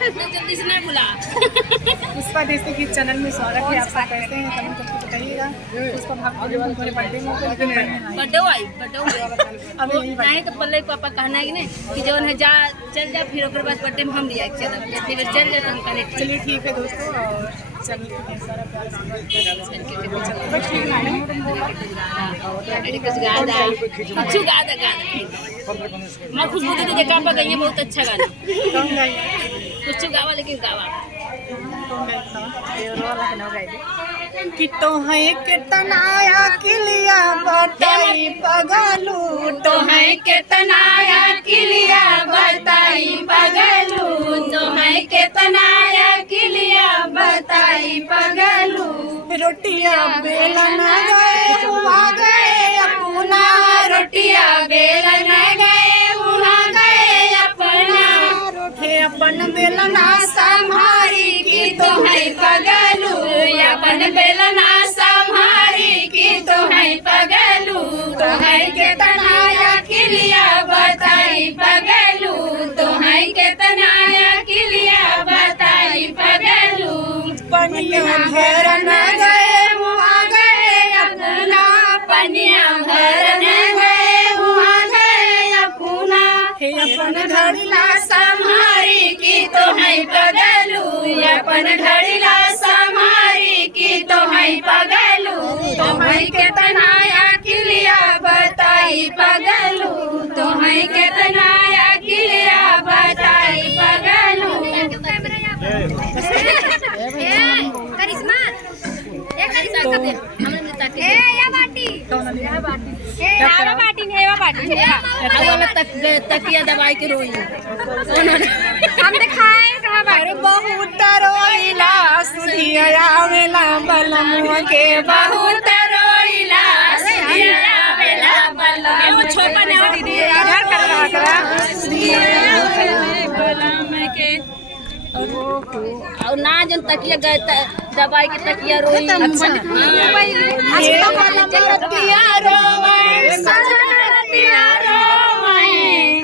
जल्दी से नहीं बुला। पुष्पा देसी की चैनल में स्वागत है। आप सब कैसे हैं कमेंट करके बताइएगा। पुष्पा भाभी मेरे बर्थडे में अभी नहीं तो पल्ले पापा कहना है कि नहीं कि जो है जा चल जा, फिर ओकर बाद बर्थडे में हम लिया चल फिर चल जा तो हम करें। चलिए ठीक है दोस्तों, और चैनल को ढेर सारा प्यार से कुछ गा दे मैं खुशबू दीदी देखा पर गई है, बहुत अच्छा गाना कुछ गावा लेकिन गावा कि तो है कितनाया किलिया बताई पगलू, तो है कितनाया किलिया बताई पगलू, तो है कितनाया किलिया बताई पगलू। रोटिया बेलन गए वहाँ गए अपना, रोटिया बेलन गए वहाँ गए अपना, रोटे अपन बेलना संभारी की तो है पगलू, अपन बेलना संभारी की तो है पगलू, तो है कितनाया किलिया बताई पगलू, तो है कितनाया किलिया बताई पगलू। पनिया भरन गए वहाँ गए अपना, पनिया भरन गए वहाँ गए अपना, हे अपन घड़िला संभारी की तो है पगलू, अपन घड़िला संभारी की तो है पगलू, तो है कितनाया किलिया बताई पगलू, तो है कितनाया किलिया बताई पगलू। तकिया दवाई के रोई हम दिखाए कहाँ बारे बहुत रोइला सुधिया आवेला बलमुआ के बहुत रोइला सुधिया आवेला बलम छोटा ने दीदी इधर कर रहा बलम के और ना जन तकिया गए दवाई के तकिया रोई रतिया रोवे सजन रतिया रोवे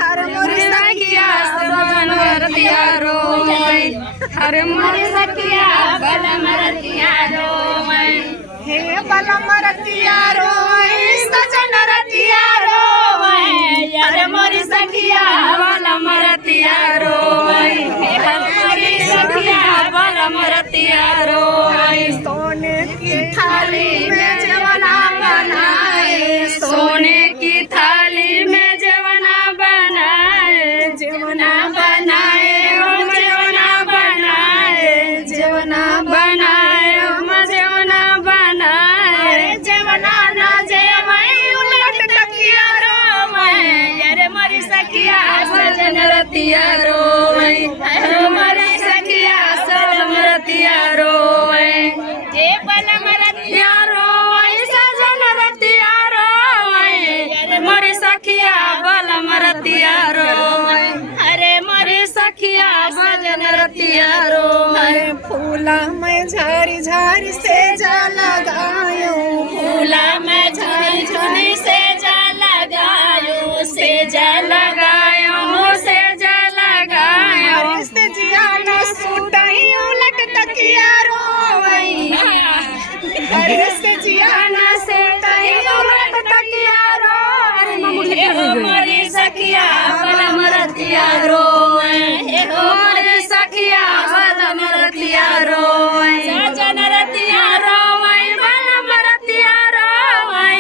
हर मोर सखिया सजन रतिया रोवे हर मोर सखिया बलम रतिया रोवे हे बलम रतिया रोवे सजन रतिया रोवे हर मोर सखिया बलम रतिया रोवे हर मोर सखिया बलम रतिया रोवे। सोने की थाली में जवना बनाए, सोने की थाली में जवना बनाए, जवना बनाए हम जवना बनाए, जवना बनाए हम जवना बनाए, जवना ना जवई उलट तकिया रोवे यार मरी सखिया सजन रतिया रोवे, मरी सखिया सजन रतिया रोवे, ए बलम रतिया रोवे सजन रतिया रोवे मरी सखिया बलम रतिया रोवे, अरे मरी सखिया सजन रतिया रोवे। फूला में झारी झारी से जा लगायो, फूला में झुनी झुनी से जा लगायो, से जा लगायो, से जा लगायो, से जिया न सुटई उलट तकिया रोवई, अरे से जिया न सुटई उलट तकिया रोवई। एहो मोरी सखिया बलम रतिया रोवे, एहो मोरी सखिया बलम रतिया रोवे, सजन रतिया रोवे बलम रतिया रोवे,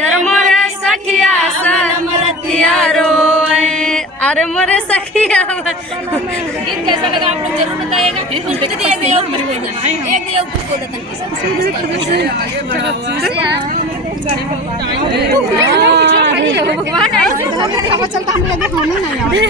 अरे मोरे सखिया बलम रतिया रोवे, अरे मोरे सखिया। गीत कैसा लगा आप लोग जरूर बताइएगा। एक दिया भगवान ऐसे चलता हम लगे होने नहीं